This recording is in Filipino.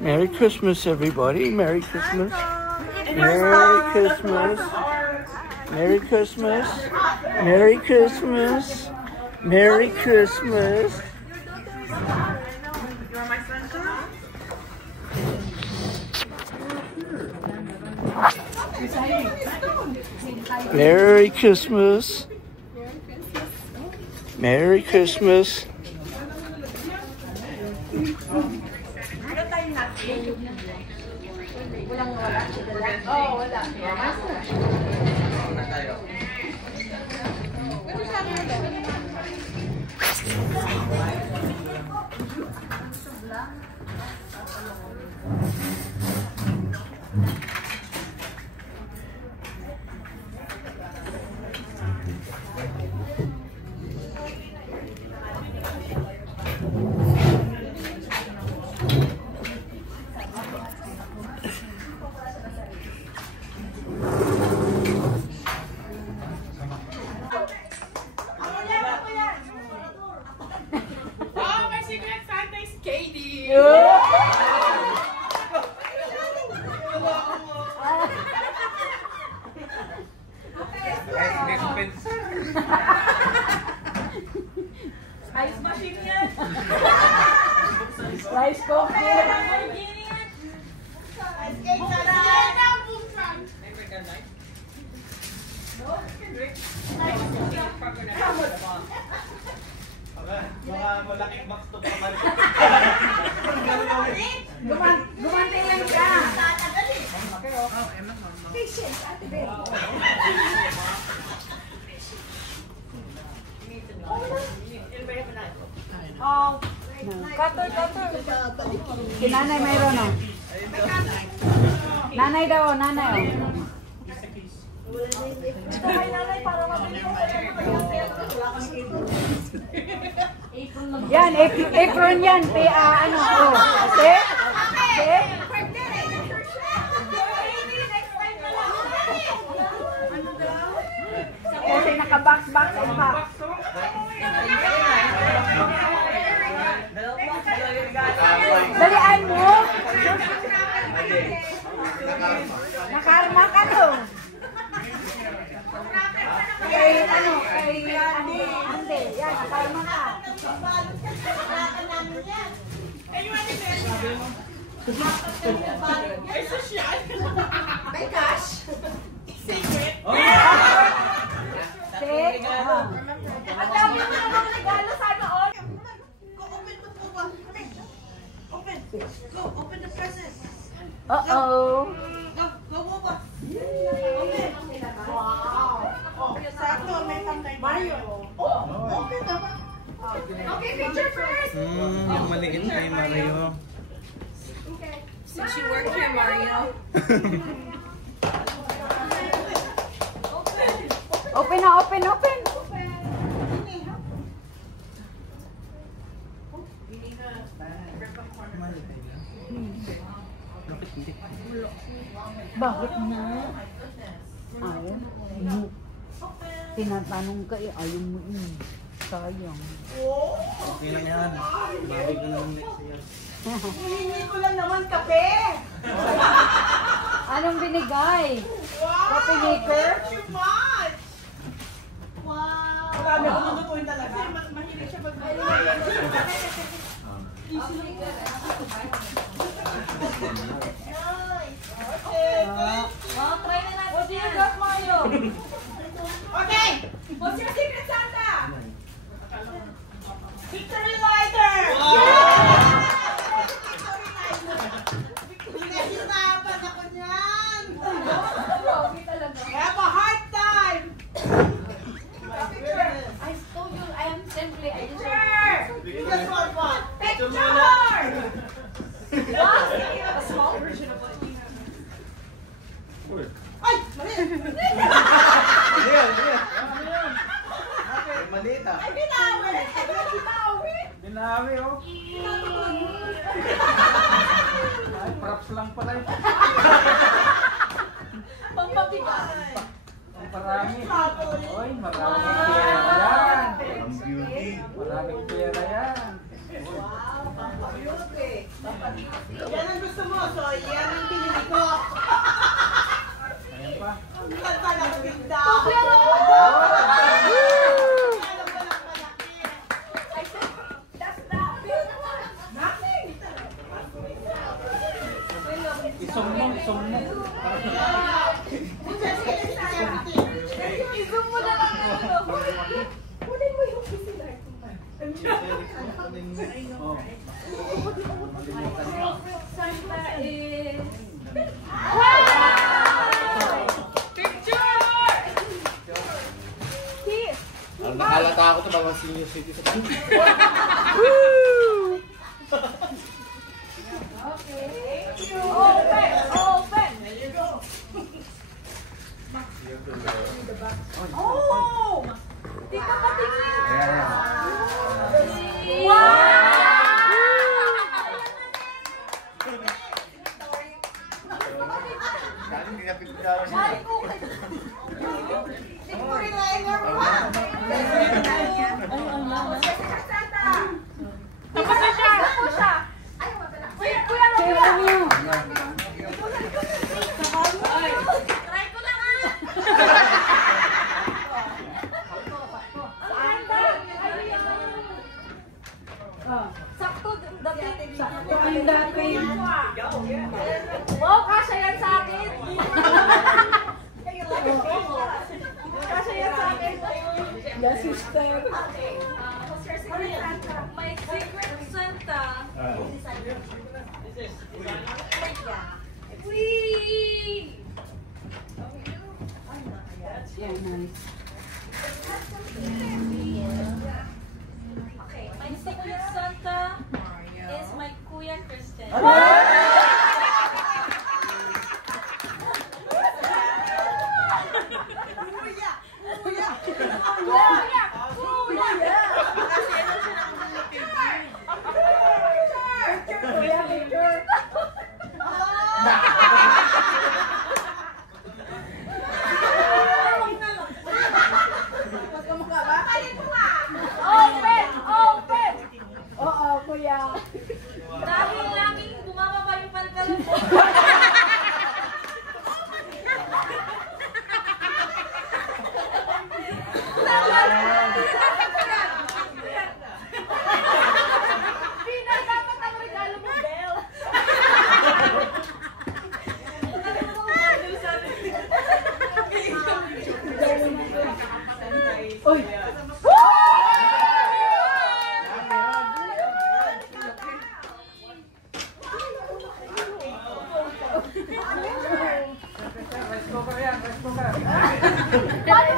Merry Christmas, everybody. Merry Christmas. Merry Christmas. Merry Christmas. Merry Christmas. Merry Christmas. Merry Christmas. Merry Christmas. Oh, wala. Ice machine yan. Rice cooker. Malaking box to pa man. Gumante lang ka. Patience, Ate Bel. Oh, Cutter. Nanay mayroon o. Nanay daw, nanay o. ito kay nanay para mabilis ko sa Yan, apron yan. Ano, o. Okay? Kasi naka-box-box pa. Dalian mo. Nakarma ka to. Kay Ande. Yan, nakarma ka. Ay, social. May cash. Secret. Ang dami mo namang regalo sana all. Go open the puba. Open. Go open the present. Uh-oh. Go puba. Open. Wow. Sakto, may pangkay Mario. Open naman. Okay, picture first. Yung maliit kay Mario. Since you work here, Mario. Open na, open. Bakit na? Ayaw. Tinatanong ka ayaw mo sayang. Okay lang yan. Babig na lang next year. Hihingi ko lang naman kape. Anong binigay? Wow! Coffee maker? Thank you much! Wow! Marami akong lulutuin talaga. Kasi mahilig siya Try na natin. What do you got, Mario? Okay! What's your secret, Santa? Victory lighter! Pinahirapan ako niyan! Have a hard time! I told you, I am simply, I just You just want what? Picture! A small version of what you have. Ay! Mali! Maliit ah. Ay, binawi! Binawi oh. Ay, props lang pala ito. Pampabigat. Marami. Oy, maraming pera yan. Maraming pera yan. Yan ang gusto mo, so yan ang pinili ko. Ayan pa. Ang ganda ng tinda. Isong mo. Isum mo na lang ito. Kunin mo yung kisilar. Oh. Santa is... Ang nakalata ako ito mga senior citizen. Open! Open! Oh! Di ka patingin! Sakto dating. Sakto ang dating. Wow, kasya yan sa akin. Kasya yan sa akin. Yes, sister. My secret Santa. Whee! Yeah, nice. Okay, my secret Santa is my Kuya Kristen. Open! Open! Oo, kuya. Dahil laging bumababa yung pantalon mo. Pina, dapat ang regalo mo, Bel. Uy! Rice cooker yan, rice cooker. Paano